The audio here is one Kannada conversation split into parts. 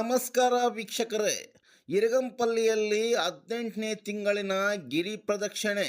ನಮಸ್ಕಾರ ವೀಕ್ಷಕರೇ. ಇರಗಂಪಲ್ಲಿಯಲ್ಲಿ 18ನೇ ತಿಂಗಳಿನ ಗಿರಿ ಪ್ರದಕ್ಷಿಣೆ.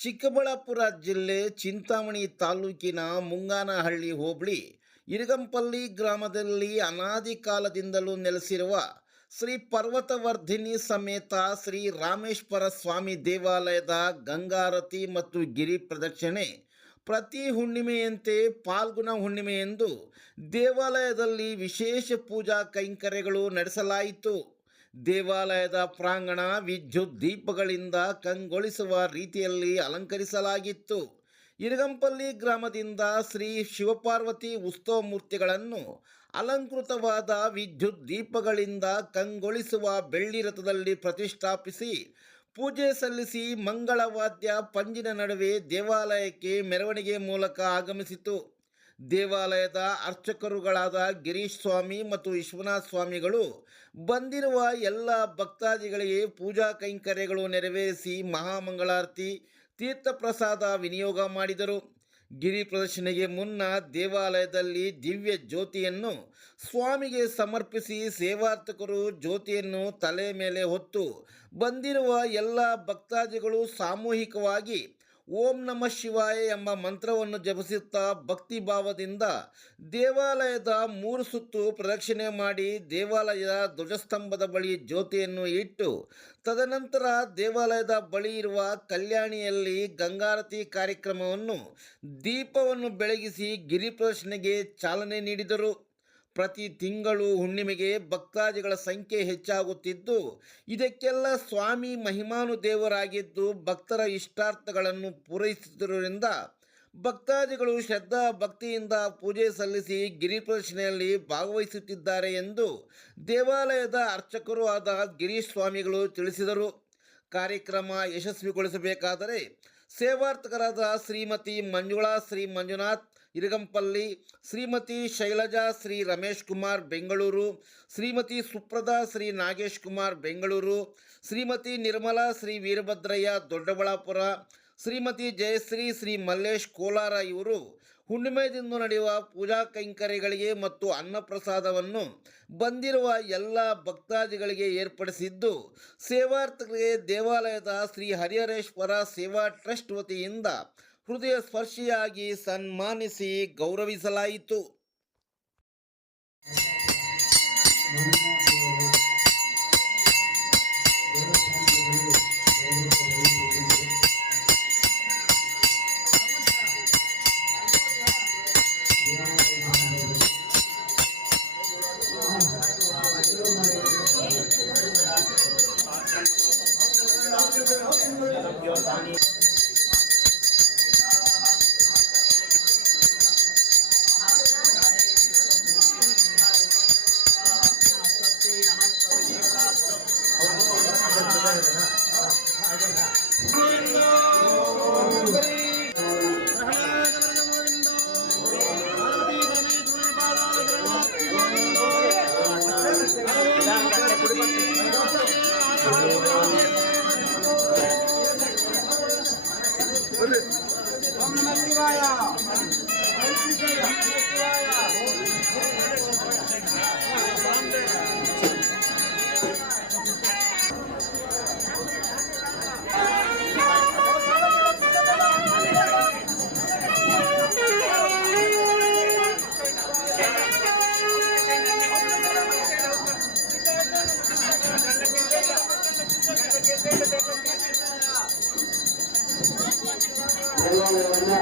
ಚಿಕ್ಕಬಳ್ಳಾಪುರ ಜಿಲ್ಲೆ ಚಿಂತಾಮಣಿ ತಾಲೂಕಿನ ಮುಂಗಾನಹಳ್ಳಿ ಹೋಬಳಿ ಇರಗಂಪಲ್ಲಿ ಗ್ರಾಮದಲ್ಲಿ ಅನಾದಿ ಕಾಲದಿಂದಲೂ ನೆಲೆಸಿರುವ ಶ್ರೀ ಪರ್ವತವರ್ಧಿನಿ ಸಮೇತ ಶ್ರೀ ರಾಮೇಶ್ವರ ಸ್ವಾಮಿ ದೇವಾಲಯದ ಗಂಗಾರತಿ ಮತ್ತು ಗಿರಿ ಪ್ರದಕ್ಷಿಣೆ ಪ್ರತಿ ಹುಣ್ಣಿಮೆಯಂತೆ ಫಾಲ್ಗುಣ ಹುಣ್ಣಿಮೆಯಂದು ದೇವಾಲಯದಲ್ಲಿ ವಿಶೇಷ ಪೂಜಾ ಕೈಂಕರ್ಯಗಳು ನಡೆಸಲಾಯಿತು. ದೇವಾಲಯದ ಪ್ರಾಂಗಣ ವಿದ್ಯುತ್ ದೀಪಗಳಿಂದ ಕಂಗೊಳಿಸುವ ರೀತಿಯಲ್ಲಿ ಅಲಂಕರಿಸಲಾಗಿತ್ತು. ಇರಗಂಪಲ್ಲಿ ಗ್ರಾಮದಿಂದ ಶ್ರೀ ಶಿವಪಾರ್ವತಿ ಉತ್ಸವ ಮೂರ್ತಿಗಳನ್ನು ಅಲಂಕೃತವಾದ ವಿದ್ಯುತ್ ದೀಪಗಳಿಂದ ಕಂಗೊಳಿಸುವ ಬೆಳ್ಳಿ ರಥದಲ್ಲಿ ಪ್ರತಿಷ್ಠಾಪಿಸಿ ಪೂಜೆ ಸಲ್ಲಿಸಿ ಮಂಗಳವಾದ್ಯ ಪಂಜಿನ ನಡುವೆ ದೇವಾಲಯಕ್ಕೆ ಮೆರವಣಿಗೆ ಮೂಲಕ ಆಗಮಿಸಿತು. ದೇವಾಲಯದ ಅರ್ಚಕರುಗಳಾದ ಗಿರೀಶ್ ಸ್ವಾಮಿ ಮತ್ತು ವಿಶ್ವನಾಥ ಸ್ವಾಮಿಗಳು ಬಂದಿರುವ ಎಲ್ಲ ಭಕ್ತಾದಿಗಳಿಗೆ ಪೂಜಾ ಕೈಂಕರ್ಯಗಳು ನೆರವೇರಿಸಿ ಮಹಾಮಂಗಳಾರತಿ ತೀರ್ಥಪ್ರಸಾದ ವಿನಿಯೋಗ ಮಾಡಿದರು. ಗಿರಿ ಪ್ರದರ್ಶನೆಗೆ ಮುನ್ನ ದೇವಾಲಯದಲ್ಲಿ ದಿವ್ಯ ಜ್ಯೋತಿಯನ್ನು ಸ್ವಾಮಿಗೆ ಸಮರ್ಪಿಸಿ ಸೇವಾರ್ಥಕರು ಜ್ಯೋತಿಯನ್ನು ತಲೆ ಮೇಲೆ ಹೊತ್ತು ಬಂದಿರುವ ಎಲ್ಲ ಭಕ್ತಾದಿಗಳು ಸಾಮೂಹಿಕವಾಗಿ ಓಂ ನಮಃ ಶಿವಾಯ ಎಂಬ ಮಂತ್ರವನ್ನು ಜಪಿಸುತ್ತಾ ಭಕ್ತಿ ಭಾವದಿಂದ ದೇವಾಲಯದ 3 ಸುತ್ತು ಪ್ರದಕ್ಷಿಣೆ ಮಾಡಿ ದೇವಾಲಯದ ಧ್ವಜಸ್ತಂಭದ ಬಳಿ ಜ್ಯೋತಿಯನ್ನು ಇಟ್ಟು ತದನಂತರ ದೇವಾಲಯದ ಬಳಿ ಇರುವ ಕಲ್ಯಾಣಿಯಲ್ಲಿ ಗಂಗಾರತಿ ಕಾರ್ಯಕ್ರಮವನ್ನು ದೀಪವನ್ನು ಬೆಳಗಿಸಿ ಗಿರಿ ಪ್ರದರ್ಶನೆಗೆ ಚಾಲನೆ ನೀಡಿದರು. ಪ್ರತಿ ತಿಂಗಳು ಹುಣ್ಣಿಮೆಗೆ ಭಕ್ತಾದಿಗಳ ಸಂಖ್ಯೆ ಹೆಚ್ಚಾಗುತ್ತಿದ್ದು, ಇದಕ್ಕೆಲ್ಲ ಸ್ವಾಮಿ ಮಹಿಮಾನುದೇವರಾಗಿದ್ದು ಭಕ್ತರ ಇಷ್ಟಾರ್ಥಗಳನ್ನು ಪೂರೈಸುತ್ತಿರುವುದರಿಂದ ಭಕ್ತಾದಿಗಳು ಶ್ರದ್ಧಾ ಭಕ್ತಿಯಿಂದ ಪೂಜೆ ಸಲ್ಲಿಸಿ ಗಿರಿ ಪ್ರದರ್ಶನೆಯಲ್ಲಿ ಭಾಗವಹಿಸುತ್ತಿದ್ದಾರೆ ಎಂದು ದೇವಾಲಯದ ಅರ್ಚಕರು ಆದ ಗಿರೀಶ್ ಸ್ವಾಮಿಗಳು ತಿಳಿಸಿದರು. ಕಾರ್ಯಕ್ರಮ ಯಶಸ್ವಿಗೊಳಿಸಬೇಕಾದರೆ ಸೇವಾರ್ಥಕರಾದ ಶ್ರೀಮತಿ ಮಂಜುಳಾ ಶ್ರೀ ಮಂಜುನಾಥ್ ಇರಗಂಪಲ್ಲಿ, ಶ್ರೀಮತಿ ಶೈಲಜಾ ಶ್ರೀ ರಮೇಶ್ ಕುಮಾರ್ ಬೆಂಗಳೂರು, ಶ್ರೀಮತಿ ಸುಪ್ರದಾ ಶ್ರೀ ನಾಗೇಶ್ ಕುಮಾರ್ ಬೆಂಗಳೂರು, ಶ್ರೀಮತಿ ನಿರ್ಮಲಾ ಶ್ರೀ ವೀರಭದ್ರಯ್ಯ ದೊಡ್ಡಬಳ್ಳಾಪುರ, ಶ್ರೀಮತಿ ಜಯಶ್ರೀ ಶ್ರೀ ಮಲ್ಲೇಶ್ ಕೋಲಾರ ಇವರು ಹುಣ್ಣಿಮೆದಿಂದ ನಡೆಯುವ ಪೂಜಾ ಕೈಂಕರ್ಯಗಳಿಗೆ ಮತ್ತು ಅನ್ನಪ್ರಸಾದವನ್ನು ಬಂದಿರುವ ಎಲ್ಲ ಭಕ್ತಾದಿಗಳಿಗೆ ಏರ್ಪಡಿಸಿದ್ದು, ಸೇವಾರ್ಥಕರಿಗೆ ದೇವಾಲಯದ ಶ್ರೀ ಹರಿಹರೇಶ್ವರ ಸೇವಾ ಟ್ರಸ್ಟ್ ವತಿಯಿಂದ ಹೃದಯ ಸ್ಪರ್ಶಿಯಾಗಿ ಸನ್ಮಾನಿಸಿ ಗೌರವಿಸಲಾಯಿತು. ಓಂ ನಮಃ ಶಿವಾಯ. ದೇವಾಲಯವನ್ನು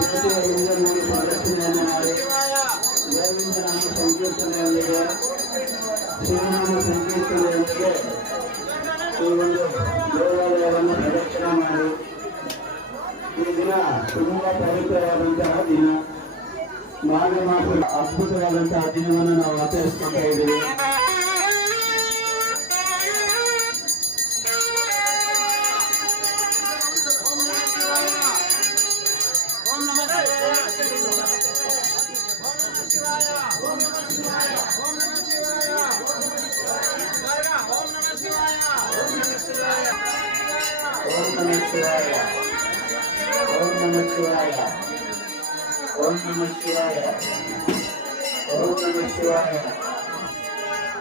ಜ್ಯೋತಿಗಳಿಂದ ನೋಡಿ ಪ್ರದಕ್ಷಿಣೆಯನ್ನು ಮಾಡಿ ಗೋವಿಂದ ನಾಮ ಸಂಕೀರ್ತನೆಯೊಂದಿಗೆ ಶಿವನಾಮ ಸಂಕೀರ್ತನೆಯೊಂದಿಗೆ ಈ ಒಂದು ದೇವಾಲಯವನ್ನು ಪ್ರದಕ್ಷಿಣೆ ಮಾಡಿ ಈ ದಿನ ತುಂಬಾ ಪವಿತ್ರವಾದಂತಹ ದಿನ, ಮಾಘ ಮಾಸದ ಅದ್ಭುತವಾದಂತಹ ದಿನವನ್ನು ನಾವು ಆಚರಿಸ್ಕೊಳ್ತಾ ಇದ್ದೀವಿ. ओम नमः शिवाय। ओम नमः शिवाय।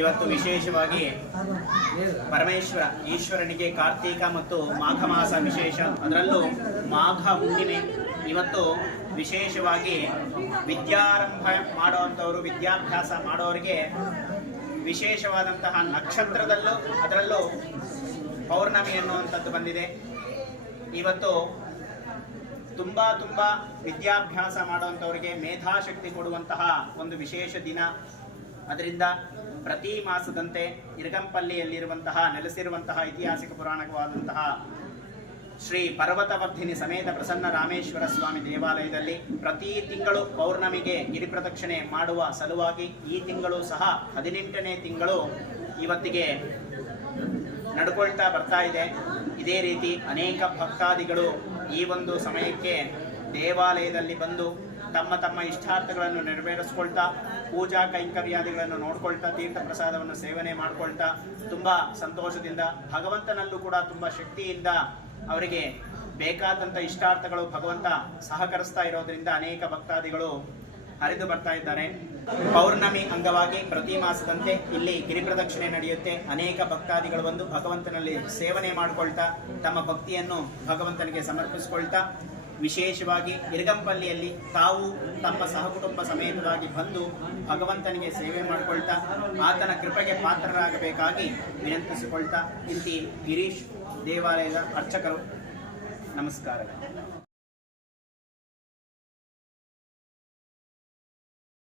ಇವತ್ತು ವಿಶೇಷವಾಗಿ ಪರಮೇಶ್ವರ ಈಶ್ವರನಿಗೆ ಕಾರ್ತೀಕ ಮತ್ತು ಮಾಘ ಮಾಸ ವಿಶೇಷ, ಅದರಲ್ಲೂ ಮಾಘ ಹುಣ್ಣಿಮೆ. ಇವತ್ತು ವಿಶೇಷವಾಗಿ ವಿದ್ಯಾರಂಭ ಮಾಡುವಂಥವರು, ವಿದ್ಯಾಭ್ಯಾಸ ಮಾಡೋರಿಗೆ ವಿಶೇಷವಾದಂತಹ ನಕ್ಷತ್ರದಲ್ಲೂ ಅದರಲ್ಲೂ ಪೌರ್ಣಮಿ ಅನ್ನುವಂಥದ್ದು ಬಂದಿದೆ. ಇವತ್ತು ತುಂಬ ವಿದ್ಯಾಭ್ಯಾಸ ಮಾಡುವಂಥವರಿಗೆ ಮೇಧಾಶಕ್ತಿ ಕೊಡುವಂತಹ ಒಂದು ವಿಶೇಷ ದಿನ. ಅದರಿಂದ ಪ್ರತಿ ಮಾಸದಂತೆ ಇರಗಂಪಲ್ಲಿಯಲ್ಲಿರುವಂತಹ ನೆಲೆಸಿರುವಂತಹ ಐತಿಹಾಸಿಕ ಪುರಾಣಕವಾದಂತಹ ಶ್ರೀ ಪರ್ವತವರ್ಧಿನಿ ಸಮೇತ ಪ್ರಸನ್ನ ರಾಮೇಶ್ವರ ಸ್ವಾಮಿ ದೇವಾಲಯದಲ್ಲಿ ಪ್ರತಿ ತಿಂಗಳು ಪೌರ್ಣಮಿಗೆ ಗಿರಿಪ್ರದಕ್ಷಿಣೆ ಮಾಡುವ ಸಲುವಾಗಿ ಈ ತಿಂಗಳು ಸಹ 18ನೇ ತಿಂಗಳು ಇವತ್ತಿಗೆ ನಡ್ಕೊಳ್ತಾ ಬರ್ತಾ ಇದೆ. ಇದೇ ರೀತಿ ಅನೇಕ ಭಕ್ತಾದಿಗಳು ಈ ಒಂದು ಸಮಯಕ್ಕೆ ದೇವಾಲಯದಲ್ಲಿ ಬಂದು ತಮ್ಮ ಇಷ್ಟಾರ್ಥಗಳನ್ನು ನೆರವೇರಿಸ್ಕೊಳ್ತಾ, ಪೂಜಾ ಕೈಂಕರ್ಯಾದಿಗಳನ್ನು ನೋಡ್ಕೊಳ್ತಾ, ತೀರ್ಥ ಪ್ರಸಾದವನ್ನು ಸೇವನೆ ಮಾಡ್ಕೊಳ್ತಾ ತುಂಬ ಸಂತೋಷದಿಂದ, ಭಗವಂತನಲ್ಲೂ ಕೂಡ ತುಂಬ ಶಕ್ತಿಯಿಂದ ಅವರಿಗೆ ಬೇಕಾದಂಥ ಇಷ್ಟಾರ್ಥಗಳು ಭಗವಂತ ಸಹಕರಿಸ್ತಾ ಇರೋದ್ರಿಂದ ಅನೇಕ ಭಕ್ತಾದಿಗಳು ಹರಿದು ಬರ್ತಾ ಇದ್ದಾರೆ. ಪೌರ್ಣಮಿ ಅಂಗವಾಗಿ ಪ್ರತಿ ಮಾಸದಂತೆ ಇಲ್ಲಿ ಗಿರಿಪ್ರದಕ್ಷಿಣೆ ನಡೆಯುತ್ತೆ. ಅನೇಕ ಭಕ್ತಾದಿಗಳು ಬಂದು ಭಗವಂತನಲ್ಲಿ ಸೇವನೆ ಮಾಡಿಕೊಳ್ತಾ ತಮ್ಮ ಭಕ್ತಿಯನ್ನು ಭಗವಂತನಿಗೆ ಸಮರ್ಪಿಸಿಕೊಳ್ತಾ, ವಿಶೇಷವಾಗಿ ಇರಗಂಪಲ್ಲಿಯಲ್ಲಿ ತಾವು ತಮ್ಮ ಸಹಕುಟುಂಬ ಸಮೇತವಾಗಿ ಬಂದು ಭಗವಂತನಿಗೆ ಸೇವೆ ಮಾಡಿಕೊಳ್ತಾ ಆತನ ಕೃಪೆಗೆ ಪಾತ್ರರಾಗಬೇಕಾಗಿ ವಿನಂತಿಸಿಕೊಳ್ತಾ ಇಂತಿ ಗಿರೀಶ್ ದೇವಾಲಯದ ಅರ್ಚಕರು. ನಮಸ್ಕಾರ.